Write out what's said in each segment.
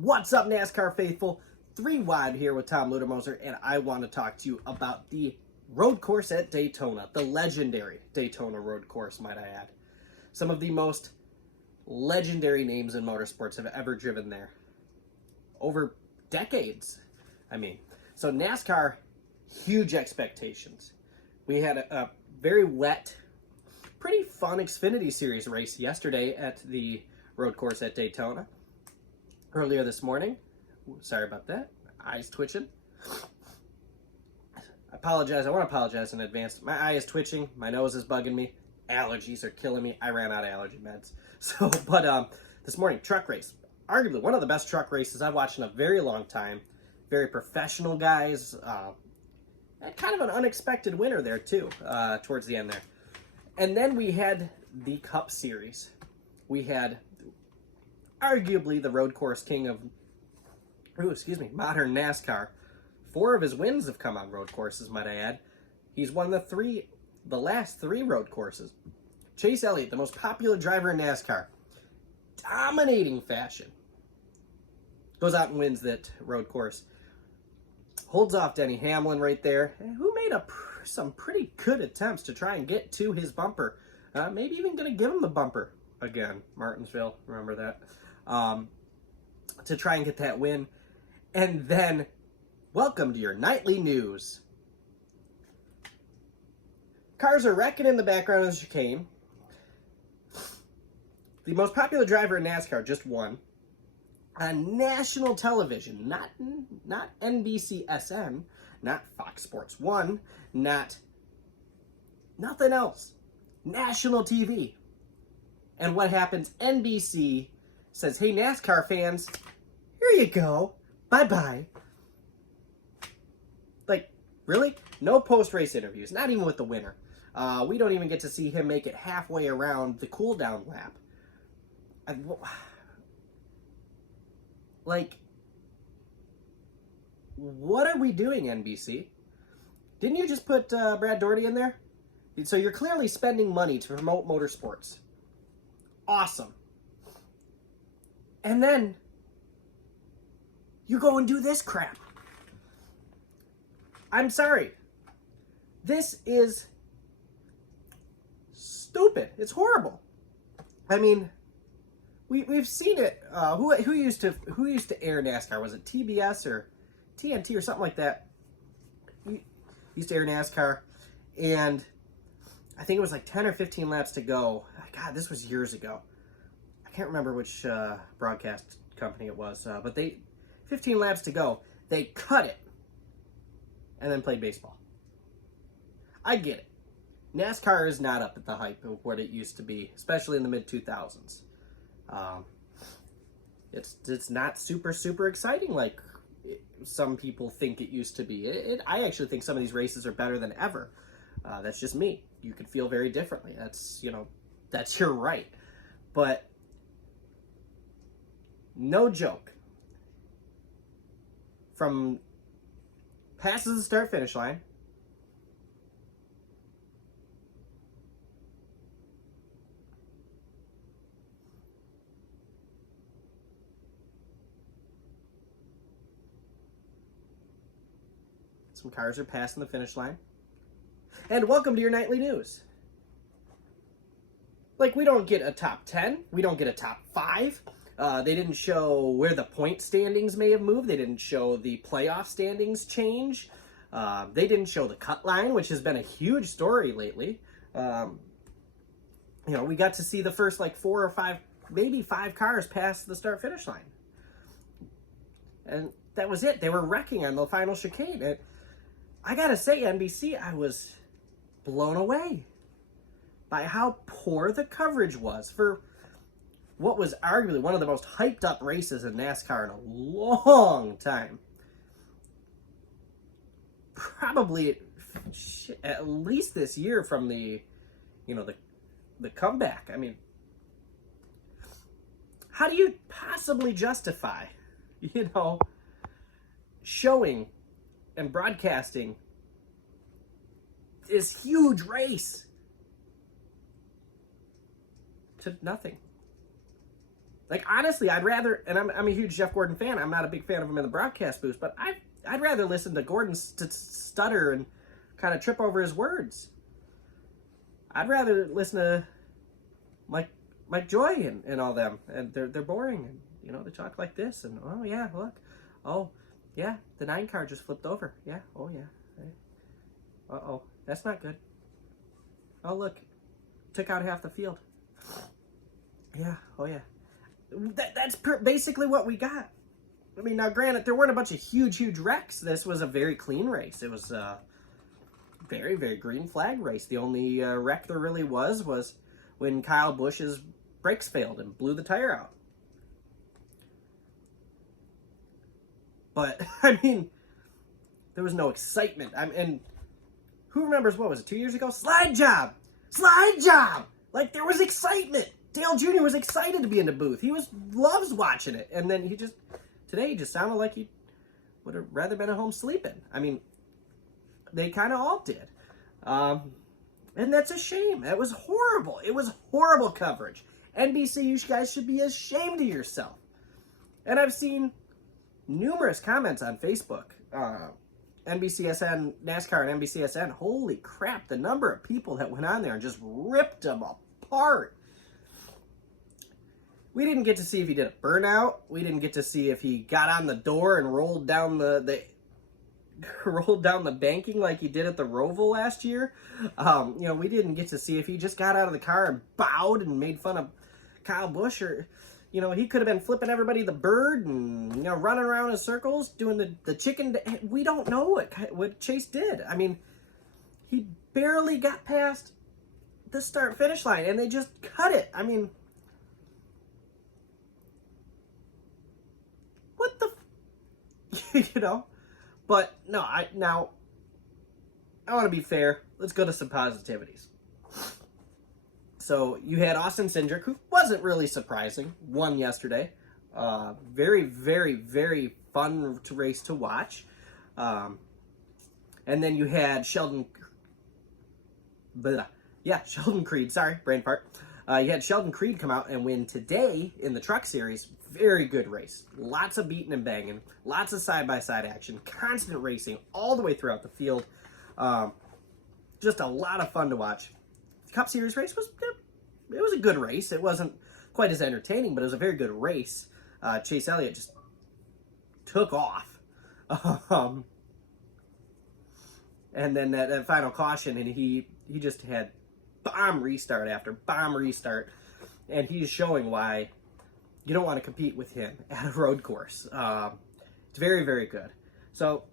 What's up, NASCAR faithful? 3 Wide here with Tom Ludermoser, and I want to talk to you about the road course at Daytona, the legendary Daytona road course, might I add. Some of the most legendary names in motorsports have ever driven there. Over decades, So NASCAR, huge expectations. We had a very wet, pretty fun Xfinity Series race yesterday at the road course at Daytona. Earlier this morning, sorry about that, eyes twitching. I want to apologize in advance. My eye is twitching, my nose is bugging me, allergies are killing me. I ran out of allergy meds. But this morning, truck race. Arguably one of the best truck races I've watched in a very long time. Very professional guys. And kind of an unexpected winner there too, towards the end there. And then we had the Cup Series. We had arguably the road course king of, modern NASCAR. 4 of his wins have come on road courses, might I add. He's won the last 3 road courses. Chase Elliot, the most popular driver in NASCAR, dominating fashion, goes out and wins that road course. Holds off Denny Hamlin right there, who made some pretty good attempts to try and get to his bumper. Maybe even going to give him the bumper again. Martinsville, remember that. To try and get that win. And then, welcome to your nightly news. Cars are wrecking in the background of the chicane. The most popular driver in NASCAR just won. On national television, not NBCSN, not Fox Sports 1, nothing else. National TV. And what happens? NBC says, hey, NASCAR fans, here you go. Bye-bye. Like, really? No post-race interviews, not even with the winner. We don't even get to see him make it halfway around the cool-down lap. What are we doing, NBC? Didn't you just put Brad Doherty in there? So you're clearly spending money to promote motorsports. Awesome. And then you go and do this crap. I'm sorry. This is stupid. It's horrible. I mean, we've seen it. Who used to air NASCAR? Was it TBS or TNT or something like that? Used to air NASCAR, and I think it was like 10 or 15 laps to go. God, this was years ago. I can't remember which broadcast company it was, but 15 laps to go. They cut it and then played baseball. I get it. NASCAR is not up at the hype of what it used to be, especially in the mid-2000s. It's not super exciting like some people think it used to be. I actually think some of these races are better than ever. That's just me. You could feel very differently. That's your right. But no joke. From passes the start-finish line, some cars are passing the finish line. And welcome to your nightly news. Like, we don't get a top 10. We don't get a top 5. They didn't show where the point standings may have moved. They didn't show the playoff standings change. They didn't show the cut line, which has been a huge story lately. We got to see the first 4 or 5, maybe 5 cars pass the start-finish line. And that was it. They were wrecking on the final chicane. And I gotta say, NBC, I was blown away by how poor the coverage was for what was arguably one of the most hyped up races in NASCAR in a long time. Probably at least this year from the comeback. I mean, how do you possibly justify, showing and broadcasting this huge race to nothing? Like, honestly, I'd rather, and I'm a huge Jeff Gordon fan. I'm not a big fan of him in the broadcast booth, but I'd rather listen to Gordon stutter and kind of trip over his words. I'd rather listen to Mike Joy and all them, and they're boring, and you know, they talk like this, and oh yeah, look, oh yeah, the 9 car just flipped over, yeah, oh yeah, uh-oh, that's not good. Oh look, took out half the field. Yeah, oh yeah. That's basically what we got. I mean, now granted, there weren't a bunch of huge wrecks. This was a very clean race. It was a very, very green flag race. The only wreck there really was when Kyle Busch's brakes failed and blew the tire out. But, I mean, there was no excitement. And who remembers, what was it, 2 years ago? Slide job! Slide job! Like, there was excitement. Dale Jr. was excited to be in the booth. He loves watching it. And then today he just sounded like he would have rather been at home sleeping. I mean, they kind of all did. And that's a shame. That was horrible. It was horrible coverage. NBC, you guys should be ashamed of yourself. And I've seen numerous comments on Facebook. NBCSN, NASCAR and NBCSN, holy crap, the number of people that went on there and just ripped them apart. We didn't get to see if he did a burnout. We didn't get to see if he got on the door and rolled down rolled down the banking like he did at the Roval last year. You know, we didn't get to see if he just got out of the car and bowed and made fun of Kyle Busch, or, you know, he could have been flipping everybody the bird and, you know, running around in circles doing the chicken. We don't know what Chase did. I mean, he barely got past the start-finish line and they just cut it. I mean, what the, you know? But no, I want to be fair. Let's go to some positivities. So you had Austin Cindric, who wasn't really surprising, won yesterday. Very, very, very fun race to watch. And then you had Sheldon Creed. Sorry, brain fart. You had Sheldon Creed come out and win today in the Truck Series. Very good race. Lots of beating and banging. Lots of side-by-side action. Constant racing all the way throughout the field. Just a lot of fun to watch. The Cup Series race was a good race. It wasn't quite as entertaining, but it was a very good race. Chase Elliot just took off. And then that final caution, and he just had bomb restart after bomb restart. And he's showing why you don't want to compete with him at a road course. It's very, very good. So,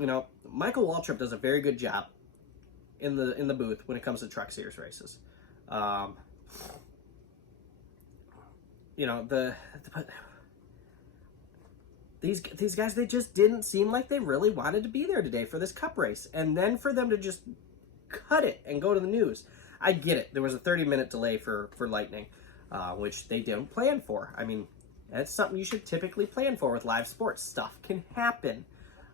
you know, Michael Waltrip does a very good job in the booth when it comes to Truck Series races. You know, these guys, they just didn't seem like they really wanted to be there today for this Cup race. And then for them to just cut it and go to the news. I get it. There was a 30-minute delay for Lightning, which they didn't plan for. I mean, that's something you should typically plan for with live sports. Stuff can happen,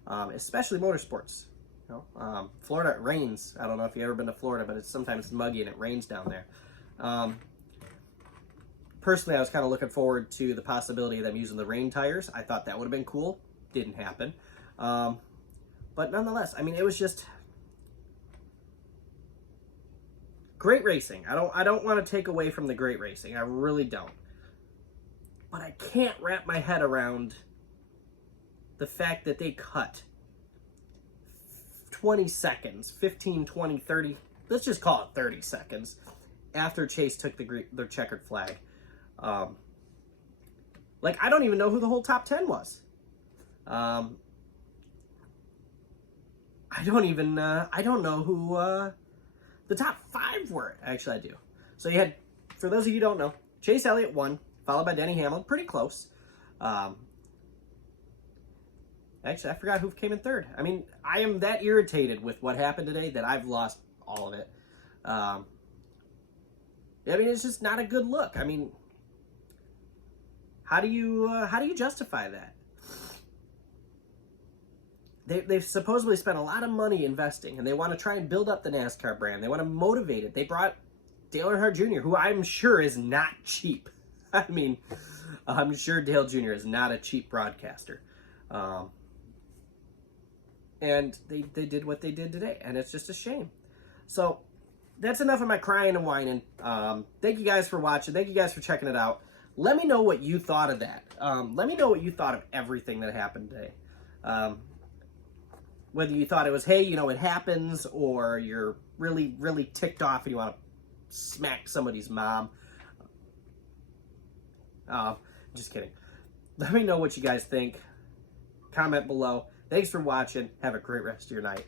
especially motorsports. You know, Florida, it rains. I don't know if you've ever been to Florida, but it's sometimes muggy and it rains down there. Personally, I was kind of looking forward to the possibility of them using the rain tires. I thought that would have been cool. Didn't happen. But nonetheless, I mean, it was just great racing. I don't want to take away from the great racing. I really don't. But I can't wrap my head around the fact that they cut 20 seconds, 15, 20, 30, let's just call it 30 seconds after Chase took the checkered flag. Like, I don't even know who the whole top 10 was. I don't know who the top 5 were. Actually, I do. So you had, for those of you who don't know, Chase Elliott won, followed by Denny Hamlin, pretty close. Actually, I forgot who came in third. I mean, I am that irritated with what happened today that I've lost all of it. I mean, it's just not a good look. I mean, how do you justify that? They've supposedly spent a lot of money investing, and they want to try and build up the NASCAR brand. They want to motivate it. They brought Dale Earnhardt Jr., who I'm sure is not cheap. I mean, I'm sure Dale Jr. is not a cheap broadcaster. And they did what they did today, and it's just a shame. So that's enough of my crying and whining. Thank you guys for watching. Thank you guys for checking it out. Let me know what you thought of that. Let me know what you thought of everything that happened today. Whether you thought it was, hey, you know, it happens, or you're really, really ticked off and you want to smack somebody's mom. Just kidding. Let me know what you guys think. Comment below. Thanks for watching. Have a great rest of your night.